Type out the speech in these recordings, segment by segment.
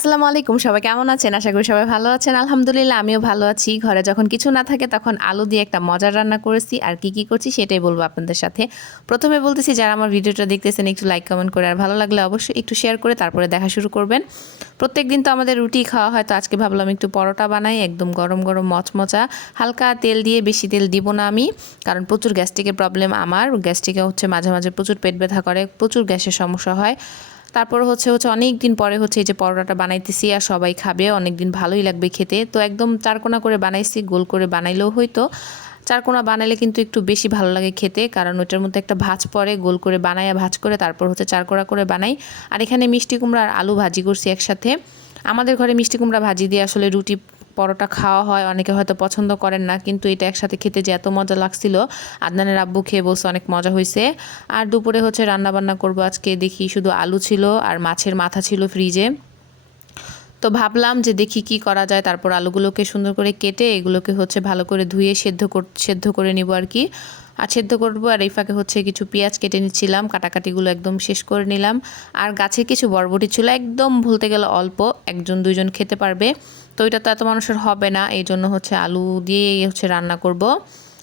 আসসালামু আলাইকুম, সবাই কেমন আছেন? আশা করি সবাই ভালো আছেন। আলহামদুলিল্লাহ, আমিও ভালো আছি। ঘরে যখন কিছু না থাকে তখন আলু দিয়ে একটা মজার রান্না করেছি। আর কি কি করছি সেটাই বলব আপনাদের সাথে। প্রথমে বলতেছি, যারা আমার ভিডিওটা দেখতেছেন, একটু লাইক কমেন্ট করে। আর ভালো লাগলে অবশ্যই একটু শেয়ার করে তারপরে দেখা শুরু করবেন। প্রত্যেক দিন তো আমাদের রুটি খাওয়া হয়, তো আজকে ভাবলাম একটু পরোটা বানাই, একদম গরম গরম মচমচা। হালকা তেল দিয়ে বেশি তেল দিব না আমি, কারণ প্রচুর গ্যাস্ট্রিকের প্রবলেম আমার। গ্যাস্ট্রিকে হচ্ছে মাঝে মাঝে প্রচুর পেট ব্যথা করে, প্রচুর গ্যাসের সমস্যা হয়। তারপর হচ্ছে হচ্ছে অনেক দিন পরে হচ্ছে এই যে পরোটাটা বানাইতেছি আর সবাই খাবে অনেক দিন ভালোই লাগবে খেতে। তো একদম চারকোনা করে বানাইছি, গোল করে বানাইলেও হয়তো চারকোনা বানাইলে কিন্তু একটু বেশি ভালো লাগে খেতে, কারণ ওটার মধ্যে একটা ভাজ পরে গোল করে বানায় ভাজ করে তারপর হচ্ছে চারকোনা করে বানাই। আর এখানে মিষ্টি কুমড়া আর আলু ভাজি করছি একসাথে। আমাদের ঘরে মিষ্টি কুমড়া ভাজি দিয়ে আসলে রুটি পরোটা খাওয়া হয়, অনেকে হয়তো পছন্দ করেন না, কিন্তু এটা একসাথে খেতে যে এত মজা লাগছিল, আদনানের আব্বু খেয়ে বসে অনেক মজা হয়েছে আর দুপুরে হচ্ছে রান্নাবান্না করব আজকে, দেখি শুধু আলু ছিল আর মাছের মাথা ছিল ফ্রিজে। তো ভাবলাম যে দেখি কি করা যায়, তারপর আলুগুলোকে সুন্দর করে কেটে এগুলোকে হচ্ছে ভালো করে ধুয়ে সেদ্ধ সেদ্ধ করে নিব আর কি। আর সেদ্ধ করব। আর এই ফাঁকে হচ্ছে কিছু পেঁয়াজ কেটে নিচ্ছিলাম, কাটাকাটিগুলো একদম শেষ করে নিলাম। আর গাছে কিছু বরবটি ছিল একদম ভুলতে গেলে অল্প, একজন, দুইজন খেতে পারবে। তো এটা তো এত মানুষের হবে না এই জন্য হচ্ছে আলু দিয়ে হচ্ছে রান্না করব।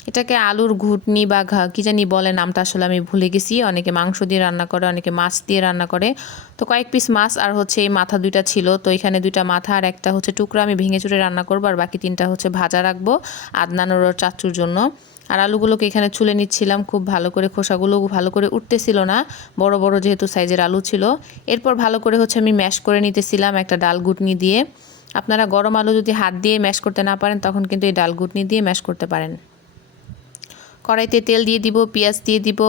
এটাকে আলুর ঘুটনি বা ঘা, কী জানি বলে নামটা আসলে আমি ভুলে গেছি। অনেকে মাংস দিয়ে রান্না করে, অনেকে মাছ দিয়ে রান্না করে। তো কয়েক পিস মাছ আর হচ্ছে এই মাথা দুইটা ছিল। তো এখানে দুইটা মাথা আর একটা হচ্ছে টুকরা আমি ভেঙে চুড়ে রান্না করব। আর বাকি তিনটা হচ্ছে ভাজা রাখব আদনানোর চাচুর জন্য। আর আলুগুলোকে এখানে চুলে নিচ্ছিলাম, খুব ভালো করে খোসাগুলো ভালো করে উঠতেছিল না, বড় বড় যেহেতু সাইজের আলু ছিল। এরপর ভালো করে হচ্ছে আমি ম্যাশ করে নিতেছিলাম একটা ডাল গুটনি দিয়ে। আপনারা গরম আলু যদি হাত দিয়ে ম্যাশ করতে না পারেন, তখন কিন্তু এই ডাল গুটনি দিয়ে ম্যাশ করতে পারেন। কড়াইতে তেল দিয়ে দিব, পেঁয়াজ দিয়ে দিব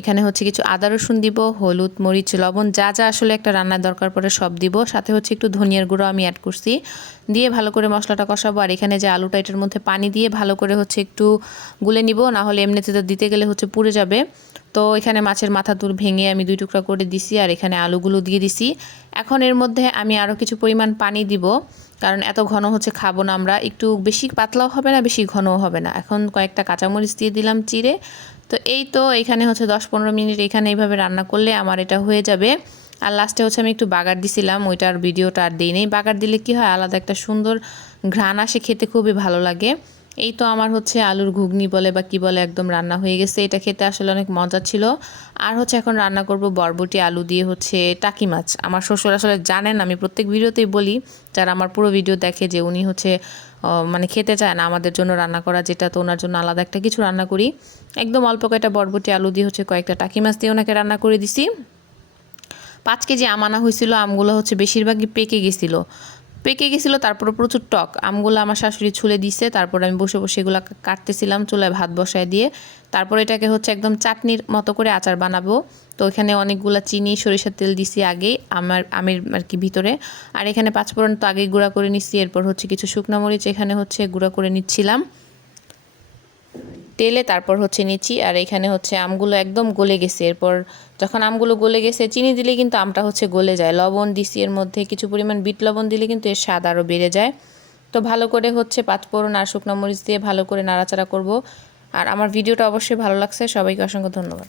এখানে হচ্ছে কিছু আদা, রসুন দিব, হলুদ, মরিচ, লবণ, যা যা আসলে একটা রান্নার দরকার পড়ে সব দিব। সাথে হচ্ছে একটু ধনিয়ার গুঁড়ো আমি অ্যাড করছি। দিয়ে ভালো করে মশলাটা কষাবো। আর এখানে যে আলুটা এটার মধ্যে পানি দিয়ে ভালো করে হচ্ছে একটু গুলে নিব না হলে এমনিতে তো দিতে গেলে হচ্ছে পুড়ে যাবে। তো এখানে মাছের মাথা তুল ভেঙে আমি দুই টুকরা করে দিছি আর এখানে আলুগুলো দিয়ে দিছি। এখন এর মধ্যে আমি আরও কিছু পরিমাণ পানি দিব, কারণ এত ঘন হচ্ছে খাব না আমরা। একটু বেশি পাতলাও হবে না, বেশি ঘনও হবে না। এখন কয়েকটা কাঁচামরিচ দিয়ে দিলাম চিড়ে। তো এই তো এখানে হচ্ছে দশ পনেরো মিনিট এখানে এইভাবে রান্না করলে আমার এটা হয়ে যাবে। আর লাস্টে হচ্ছে আমি একটু বাগার দিছিলাম, ওইটার ভিডিওটা আর দিই নেই। বাগার দিলে কি হয়, আলাদা একটা সুন্দর ঘ্রাণ আসে, খেতে খুবই ভালো লাগে। এই তো আমার হচ্ছে আলুর ঘুগনি বলে বা কি বলে একদম রান্না হয়ে গেছে। এটা খেতে আসলে অনেক মজা ছিল। আর হচ্ছে এখন রান্না করব বরবটি আলু দিয়ে হচ্ছে টাকি মাছ। আমার শ্বশুর আসলে জানেন, আমি প্রত্যেক ভিডিওতেই বলি, যারা আমার পুরো ভিডিও দেখে যে উনি হচ্ছে মানে খেতে চায় না আমাদের জন্য রান্না করা, যেটা তো ওনার জন্য আলাদা একটা কিছু রান্না করি। একদম অল্প কয়েকটা বরবটি, আলু দিয়ে হচ্ছে কয়েকটা টাকি মাছ দিয়ে ওনাকে রান্না করে দিছি। পাঁচ কেজি আম আনা হয়েছিল, আমগুলো হচ্ছে বেশিরভাগই পেকে গেছিল। পেকে গেছিল, তারপর প্রচুর টক। আমগুলো আমার শাশুড়ি ছুলে দিছে, তারপর আমি বসে বসে এগুলো কাটতেছিলাম চুলায় ভাত বসায় দিয়ে। তারপর এটাকে হচ্ছে একদম চাটনির মতো করে আচার বানাবো। তো এখানে অনেকগুলো চিনি, সরিষার তেল দিছি আগেই আমার আমের আর কি ভিতরে। আর এখানে পাঁচফোড়ন তো আগেই গুঁড়া করে নিচ্ছি, এরপর হচ্ছে কিছু শুকনো মরিচ এখানে হচ্ছে গুঁড়া করে নিচ্ছিলাম। তেলে তারপর হচ্ছে নিচি, আর এখানে হচ্ছে আমগুলো একদম গলে গেছে। এরপর যখন আমগুলো গলে গেছে, চিনি দিলে কিন্তু আমটা হচ্ছে গলে যায়। লবণ দিছি এর মধ্যে কিছু পরিমাণ বিট লবণ দিলে কিন্তু এর স্বাদ আরও বেড়ে যায়। তো ভালো করে হচ্ছে পাঁচফোড়ন আর শুকনো মরিচ দিয়ে ভালো করে নাড়াচাড়া করব। আর আমার ভিডিওটা অবশ্যই ভালো লাগছে। সবাইকে অসংখ্য ধন্যবাদ।